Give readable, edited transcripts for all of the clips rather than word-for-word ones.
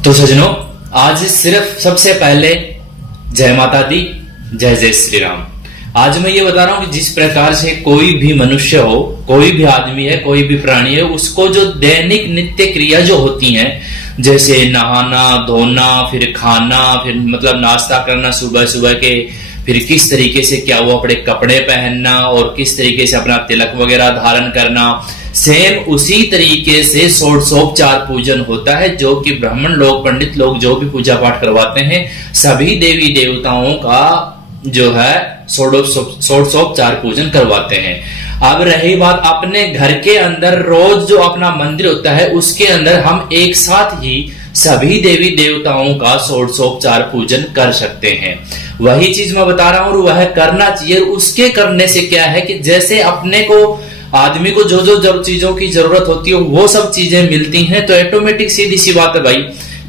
तो सजनों, आज सिर्फ सबसे पहले जय माता दी, जय जय श्री राम। आज मैं ये बता रहा हूं कि जिस प्रकार से कोई भी मनुष्य हो, कोई भी आदमी है, कोई भी प्राणी है, उसको जो दैनिक नित्य क्रिया जो होती हैं, जैसे नहाना धोना, फिर खाना, फिर मतलब नाश्ता करना सुबह सुबह के, फिर किस तरीके से क्या वो अपने कपड़े पहनना और किस तरीके से अपना तिलक वगैरह धारण करना, सेम उसी तरीके से षोडशोपचार पूजन होता है जो कि ब्राह्मण लोग, पंडित लोग जो भी पूजा पाठ करवाते हैं, सभी देवी देवताओं का जो है षोडशोपचार पूजन करवाते हैं। अब रही बात अपने घर के अंदर रोज जो अपना मंदिर होता है उसके अंदर हम एक साथ ही सभी देवी देवताओं का षोडशोपचार पूजन कर सकते हैं। वही चीज मैं बता रहा हूं और वह करना चाहिए। उसके करने से क्या है कि जैसे अपने को आदमी को जो जो चीजों की जरूरत होती है वो सब चीजें मिलती हैं, तो ऑटोमेटिक सीधी सी बात है भाई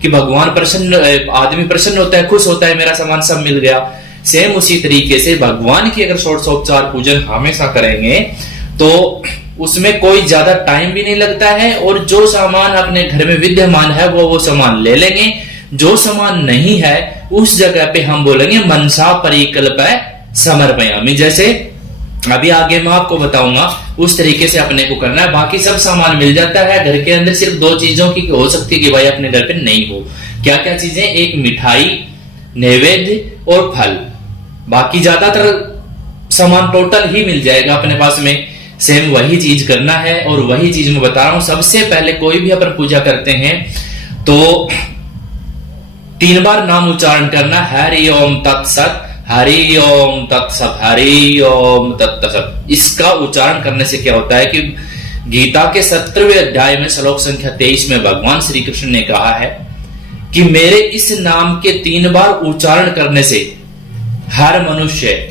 कि भगवान प्रसन्न, आदमी प्रसन्न होता है, खुश होता है, मेरा सामान सब मिल गया। सेम उसी तरीके से भगवान की अगर षोडशोपचार पूजन हमेशा करेंगे तो उसमें कोई ज्यादा टाइम भी नहीं लगता है और जो सामान अपने घर में विद्यमान है वो सामान ले लेंगे। जो सामान नहीं है उस जगह पे हम बोलेंगे मनसा परिकल्प समर्पयामि। जैसे अभी आगे मैं आपको बताऊंगा उस तरीके से अपने को करना है। बाकी सब सामान मिल जाता है घर के अंदर, सिर्फ दो चीजों की हो सकती है कि भाई अपने घर पे नहीं हो। क्या क्या चीजें? एक मिठाई, नैवेद्य और फल। बाकी ज्यादातर सामान टोटल ही मिल जाएगा अपने पास में। सेम वही चीज करना है और वही चीज मैं बता रहा हूं। सबसे पहले कोई भी अपन पूजा करते हैं तो 3 बार नाम उच्चारण करना, हरि ओम तत्सत, हरि ओम तत्सत, हरि ओम तत्सत। इसका उच्चारण करने से क्या होता है कि गीता के 17वें अध्याय में श्लोक संख्या 23 में भगवान श्री कृष्ण ने कहा है कि मेरे इस नाम के 3 बार उच्चारण करने से हर मनुष्य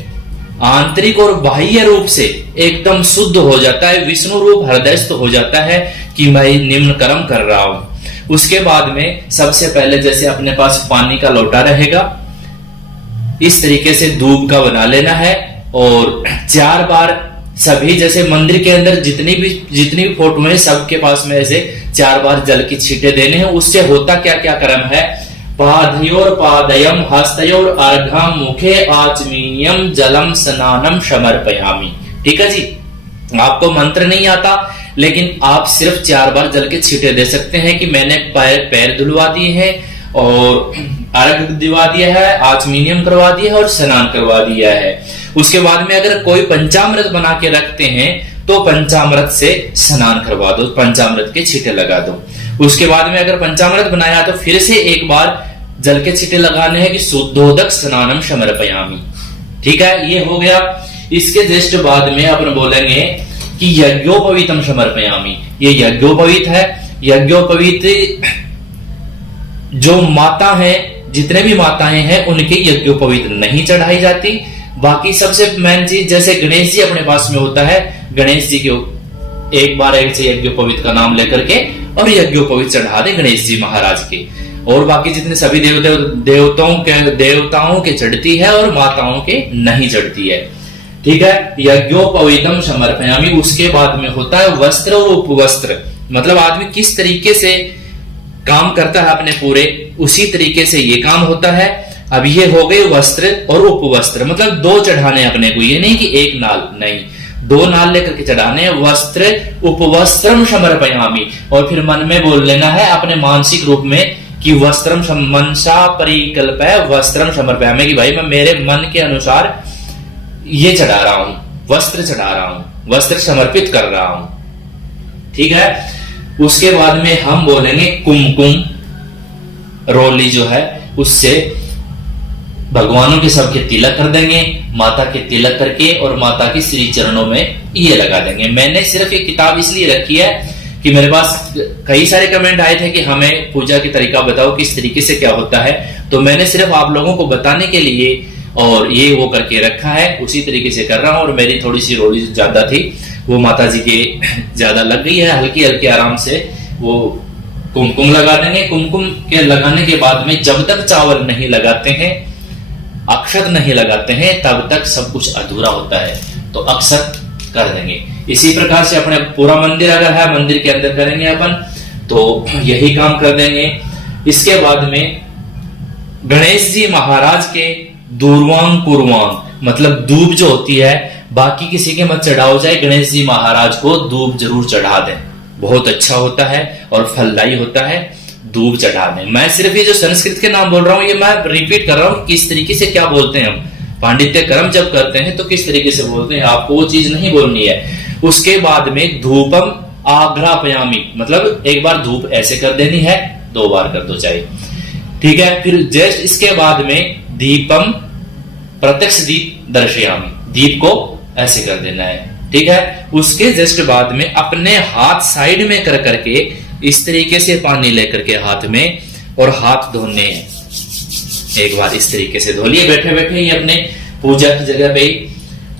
आंतरिक और बाह्य रूप से एकदम शुद्ध हो जाता है, विष्णु रूप हृदयस्थ हो जाता है कि मैं निम्न कर्म कर रहा हूं। उसके बाद में सबसे पहले जैसे अपने पास पानी का लोटा रहेगा, इस तरीके से दूब का बना लेना है और 4 बार सभी, जैसे मंदिर के अंदर जितनी भी फोटो है सबके पास में ऐसे 4 बार जल की छींटे देने हैं। उससे होता क्या क्या कर्म है? पादयोर पादयम हस्तयोर अर्घम मुखे आचमीयम जलम स्नानम समर्पयामि। ठीक है जी, आपको मंत्र नहीं आता लेकिन आप सिर्फ 4 बार जल के छींटे दे सकते हैं कि मैंने पैर धुलवा दिए हैं और अर्घ दिवा दिया है, आचमीनियम करवा दिया है और स्नान करवा दिया है। उसके बाद में अगर कोई पंचामृत बना के रखते हैं तो पंचामृत से स्नान करवा दो, पंचामृत के छींटे लगा दो। उसके बाद में अगर पंचामृत बनाया तो फिर से एक बार जल के छींटे लगाने हैं कि शुद्धोदक स्नानम समर्पयामि। ठीक है, ये हो गया। इसके जस्ट बाद में अपन बोलेंगे कि यज्ञोपवीतम समर्पयामि। ये यज्ञोपवीत है। यज्ञोपवीत जो माता है, जितने भी माताएं हैं उनके यज्ञोपवीत नहीं चढ़ाई जाती। बाकी सबसे मेन चीज जैसे गणेश जी अपने पास में होता है, गणेश जी के एक बार ऐसे यज्ञोपवीत का नाम लेकर के और यज्ञोपवीत चढ़ा दे गणेश जी महाराज के। और बाकी जितने सभी देवताओं के चढ़ती है और माताओं के नहीं चढ़ती है। ठीक है, यज्ञोपवीतम समर्पयामि। उसके बाद में होता है वस्त्र और उपवस्त्र। मतलब आदमी किस तरीके से काम करता है अपने पूरे, उसी तरीके से ये काम होता है। अब ये हो गए वस्त्र और उपवस्त्र, मतलब 2 चढ़ाने अपने को, ये नहीं कि एक नाल, नहीं 2 नाल लेकर के चढ़ाने। वस्त्र उपवस्त्रम समर्पयामि और फिर मन में बोल लेना है अपने मानसिक रूप में कि वस्त्रम मनसा परिकल्प वस्त्रम समर्पयामि, कि भाई मैं मेरे मन के अनुसार ये चढ़ा रहा हूं, वस्त्र चढ़ा रहा हूं, वस्त्र समर्पित कर रहा हूं। ठीक है, उसके बाद में हम बोलेंगे कुमकुम रोली जो है उससे भगवानों के सबके तिलक कर देंगे, माता के तिलक करके और माता की श्री चरणों में ये लगा देंगे। मैंने सिर्फ ये किताब इसलिए रखी है कि मेरे पास कई सारे कमेंट आए थे कि हमें पूजा की तरीका बताओ, किस तरीके से क्या होता है, तो मैंने सिर्फ आप लोगों को बताने के लिए और ये वो करके रखा है, उसी तरीके से कर रहा हूं। और मेरी थोड़ी सी रोली ज्यादा थी, वो माता जी के ज्यादा लग गई है, हल्की हल्की आराम से वो कुमकुम लगा देंगे। कुमकुम के लगाने के बाद में जब तक चावल नहीं लगाते हैं, अक्षत नहीं लगाते हैं, तब तक सब कुछ अधूरा होता है, तो अक्षत कर देंगे। इसी प्रकार से अपने पूरा मंदिर अगर है, मंदिर के अंदर करेंगे अपन तो यही काम कर देंगे। इसके बाद में गणेश जी महाराज के दूर्वांग पूर्वांग, मतलब दूब जो होती है, बाकी किसी के मत चढ़ाओ जाए, गणेश जी महाराज को दूब जरूर चढ़ा दें, बहुत अच्छा होता है और फलदायी होता है, दूब चढ़ा दें। मैं सिर्फ ये जो संस्कृत के नाम बोल रहा हूं, ये मैं रिपीट कर रहा हूं किस तरीके से क्या बोलते हैं हम, पांडित्य कर्म जब करते हैं तो किस तरीके से बोलते हैं, आपको वो चीज नहीं बोलनी है। उसके बाद में धूपम आघ्रापयामी, मतलब एक बार धूप ऐसे कर देनी है, 2 बार कर दो चाहिए, ठीक है। फिर जस्ट इसके बाद में दीपम प्रत्यक्ष दीप दर्शयामी, दीप को ऐसे कर देना है, ठीक है। उसके जस्ट बाद में अपने हाथ साइड में कर करके इस तरीके से पानी लेकर के हाथ में, और हाथ धोने हैं, एक बार इस तरीके से धो लिए बैठे बैठे ही अपने पूजा की जगह पे ही।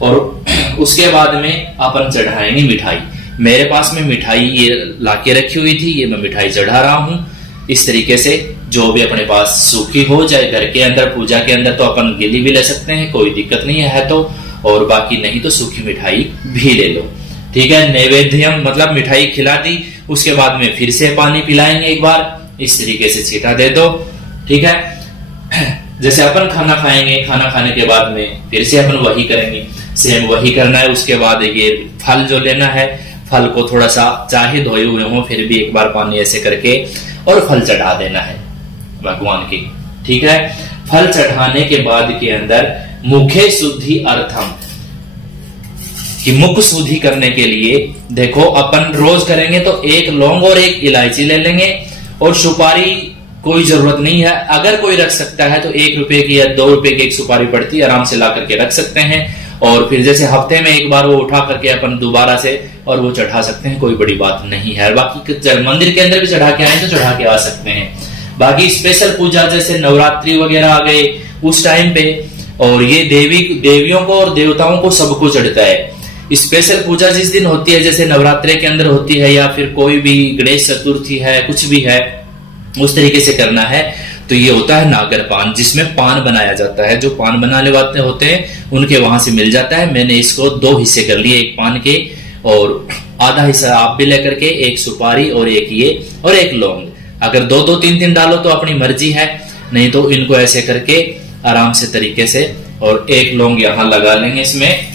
और उसके बाद में अपन चढ़ाएंगे मिठाई। मेरे पास में मिठाई ये लाके रखी हुई थी, ये मैं मिठाई चढ़ा रहा हूं इस तरीके से। जो भी अपने पास सूखी हो जाए घर के अंदर, पूजा के अंदर, तो अपन गीली भी ले सकते हैं, कोई दिक्कत नहीं है तो, और बाकी नहीं तो सूखी मिठाई भी ले लो, ठीक है। नैवेद्यम मतलब मिठाई खिला दी, उसके बाद में फिर से पानी पिलाएंगे एक बार, इस तरीके से छींटा दे दो, ठीक है। जैसे अपन खाना खाएंगे, खाना खाने के बाद में फिर से अपन वही करेंगे, सेम वही करना है। उसके बाद ये फल जो लेना है, फल को थोड़ा सा चाहे धोए हुए हो फिर भी एक बार पानी ऐसे करके और फल चढ़ा देना है भगवान की, ठीक है। फल चढ़ाने के बाद के अंदर मुखे शुद्धि अर्थम, कि मुख शुद्धि करने के लिए देखो अपन रोज करेंगे तो 1 लौंग और 1 इलायची ले लेंगे, और सुपारी कोई जरूरत नहीं है, अगर कोई रख सकता है तो 1 रुपए की या 2 रुपए की एक सुपारी पड़ती है, आराम से ला करके रख सकते हैं। और फिर जैसे हफ्ते में एक बार वो उठा करके अपन दोबारा से और वो चढ़ा सकते हैं, कोई बड़ी बात नहीं है। बाकी मंदिर के अंदर भी चढ़ा के आए तो चढ़ा के आ सकते हैं। बाकी स्पेशल पूजा जैसे नवरात्रि वगैरह आ गए उस टाइम पे, और ये देवियों को और देवताओं को सबको चढ़ता है। स्पेशल पूजा जिस दिन होती है, जैसे नवरात्रि के अंदर होती है, या फिर कोई भी गणेश चतुर्थी है, कुछ भी है, उस तरीके से करना है तो ये होता है नागर पान, जिसमें पान बनाया जाता है। जो पान बनाने वाले होते हैं उनके वहां से मिल जाता है। मैंने इसको 2 हिस्से कर लिए, एक पान के और आधा हिस्सा आप भी लेकर के, 1 सुपारी और 1 ये और 1 लौंग। अगर 2-2 3-3 डालो तो अपनी मर्जी है, नहीं तो इनको ऐसे करके आराम से तरीके से, और 1 लौंग यहां लगा लेंगे इसमें,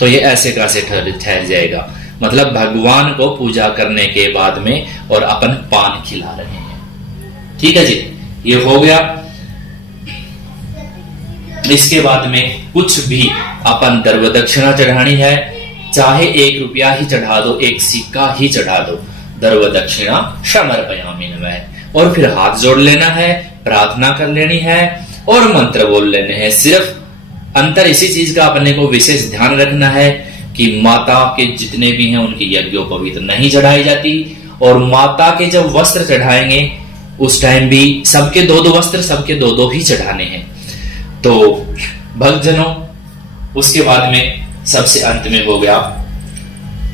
तो ये ऐसे कैसे ठहर जाएगा। मतलब भगवान को पूजा करने के बाद में और अपन पान खिला रहे हैं, ठीक है जी, ये हो गया। इसके बाद में कुछ भी अपन द्रव्य दक्षिणा चढ़ानी है, चाहे 1 रुपया ही चढ़ा दो, 1 सिक्का ही चढ़ा दो, द्रव्य दक्षिणा समर्पयामि नमः। और फिर हाथ जोड़ लेना है, प्रार्थना कर लेनी है और मंत्र बोल लेने हैं। सिर्फ अंतर इसी चीज का अपने को विशेष ध्यान रखना है कि माता के जितने भी हैं उनकी यज्ञोपवीत नहीं चढ़ाई जाती, और माता के जब वस्त्र चढ़ाएंगे उस टाइम भी सबके 2-2 वस्त्र, सबके 2-2 ही चढ़ाने हैं। तो भक्तजनों, उसके बाद में सबसे अंत में हो गया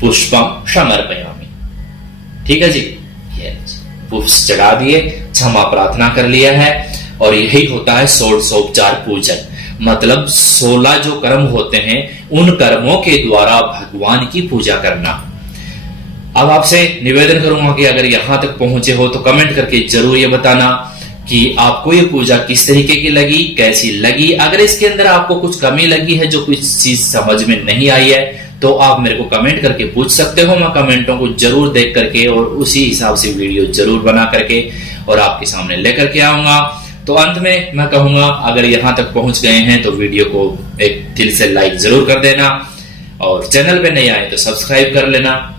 पुष्पम समर्पयामि, ठीक है जी, पुष्प चढ़ा दिए, क्षमा प्रार्थना कर लिया है, और यही होता है षोडशोपचार पूजन। मतलब 16 जो कर्म होते हैं उन कर्मों के द्वारा भगवान की पूजा करना। अब आपसे निवेदन करूंगा कि अगर यहां तक पहुंचे हो तो कमेंट करके जरूर ये बताना कि आपको ये पूजा किस तरीके की लगी, कैसी लगी। अगर इसके अंदर आपको कुछ कमी लगी है, जो कुछ चीज समझ में नहीं आई है, तो आप मेरे को कमेंट करके पूछ सकते हो। मैं कमेंटों को जरूर देख करके और उसी हिसाब से वीडियो जरूर बना करके और आपके सामने लेकर के आऊंगा। तो अंत में मैं कहूंगा, अगर यहां तक पहुंच गए हैं तो वीडियो को एक दिल से लाइक जरूर कर देना, और चैनल पे नहीं आए तो सब्सक्राइब कर लेना।